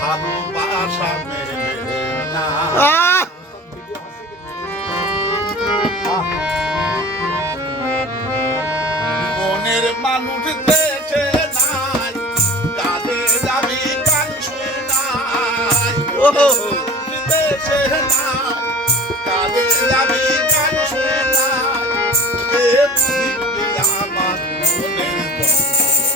ভালোবাসা মেলে না। মনের মানুষ দেশে নাই কালে যাবি গান শোনাই। মানুষ নাই কালে যাবি গান শোনাই আমার মনের যন্ত্রণা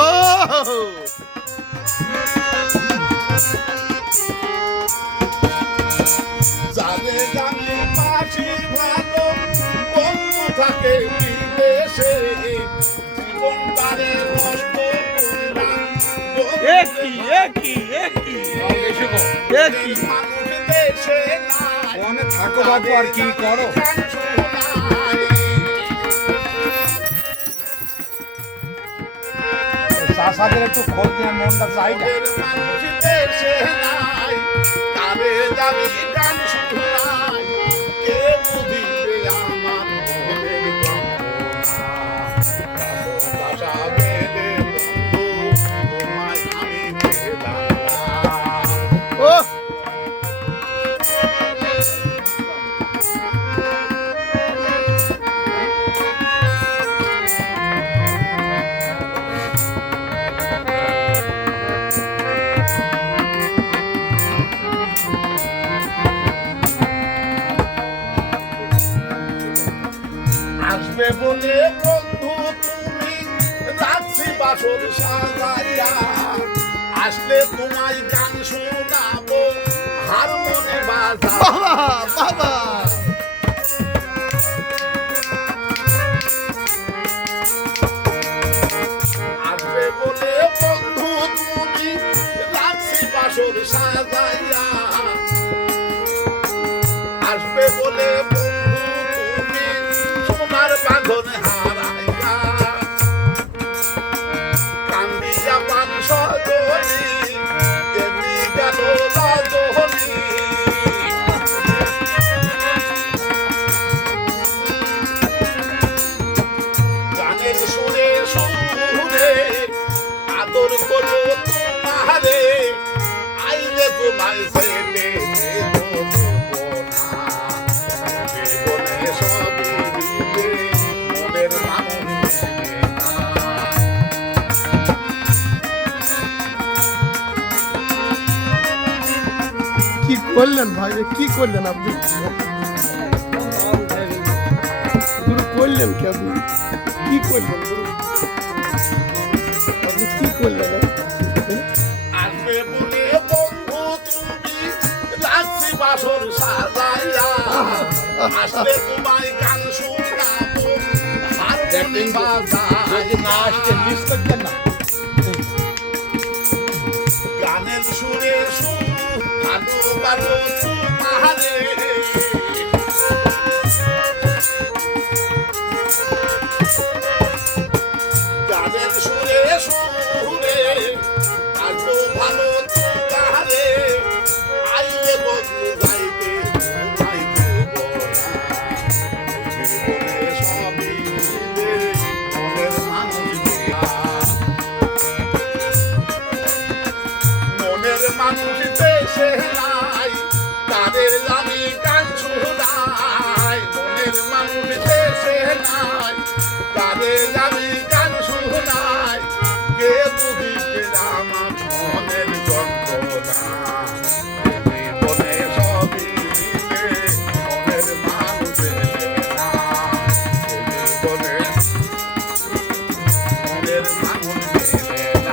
একই একই একই। একই। থাকো বাবু আর কি করো? চাষাদের একটু খোঁজ দিয়ে মনটা চাই না। আসবে বলে, বন্ধু তুমি রাত্রি বাসর সাজাইয়া। আসলে তোমায় গান শোনাবো হারমোনে বাজা বাবা বাবা। কি করলেন ভাই? কি করলেন আপনি? গুরু করলেন কি আপনি কি করলেন আপনি কি করলেন? আসলে তোমায় গান শোনাবো। হারমোনি যদি না আসতে মিস করবেন না। গানের সুরে সুর, ভালো ভালো তোমারে গানের সুরে সুরে মানুষ দেশে নাই তাদের জানি গান শুনায়। মনের মানুষ